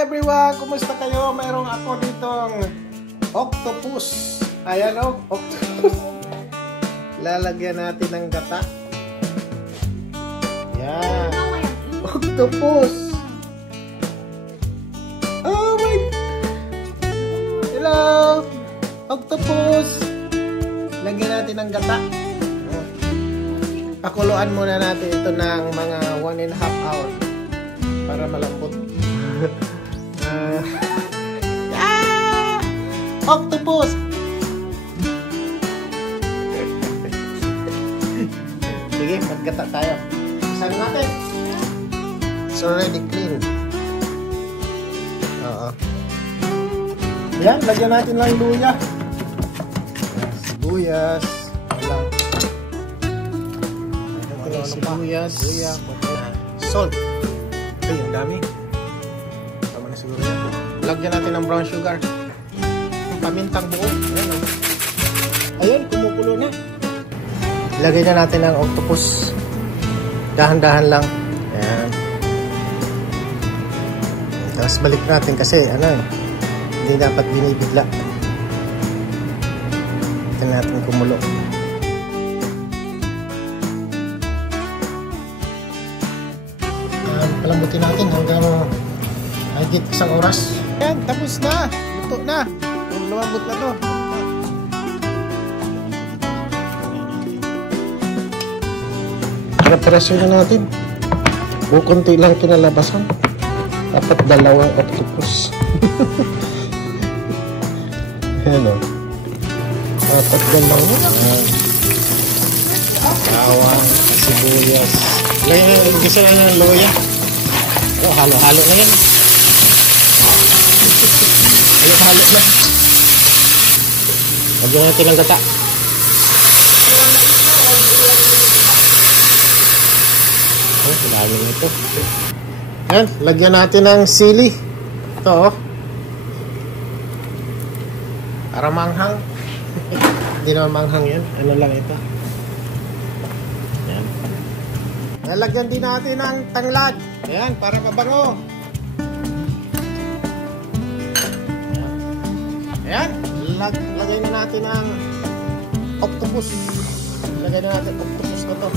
everyone! Kumusta kayo? Mayroong ako ditong octopus. Ayan o, octopus. Lalagyan natin ng gata. Yan. Octopus. Oh my... Hello! Octopus. Lagyan natin ng gata. Pakuluan muna natin ito ng mga 1.5 hour para malambot. Octopus! Sige, magkata tayo. Saan natin? It's already clean. Oo. Yan, lagyan natin lang luya. Sibuyas. Alam. Sibuyas. Salt. Ay, ang dami. Tama na siguro yan. Lagyan natin ng brown sugar. Pamintang buo. Ayan, ayun, kumukulo na. Lagay na natin ang octopus. Dahan-dahan lang. Ayan. Tapos balik natin kasi hindi dapat binibigla. Ito natin kumulo. Palambutin natin hanggang higit 1 oras. Ayan, tapos na. Luto na. Lumambot na to. Preparasin na natin. Bukunti lang kinalabasan. Dapat 2 octopus. Ayan o. Dapat 2. Bawang, sibuyas. Gisa na ng loya. Oh, halo-halo na yan. Halo-halo na. Lagyan natin ng gata. Oh, dami nito. Yan, lagyan natin ng sili. Ito, oh. Para manghang. Hindi naman manghang yan. Ano lang ito. Yan. Lagyan din natin ng tanglad. Ayan, para mabango. Ayan, lagay na natin ang octopus. Lagay na natin octopus na to.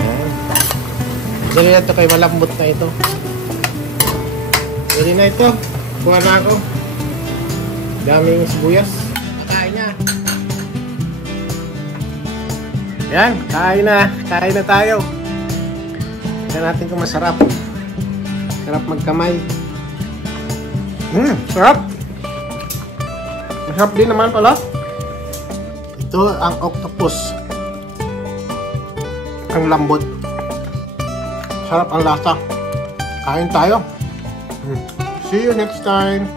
Ayan. Dali na ito kay malambot na ito. Dali na ito. Kuha na ako. Daming sibuyas. Makain na. Ayan, kain na. Kain na tayo. Tignan natin kung masarap. Sarap magkamay. Sarap. Masarap din naman pala. Ito ang octopus. Ang lambot. Sarap ang lasa. Kain tayo. See you next time.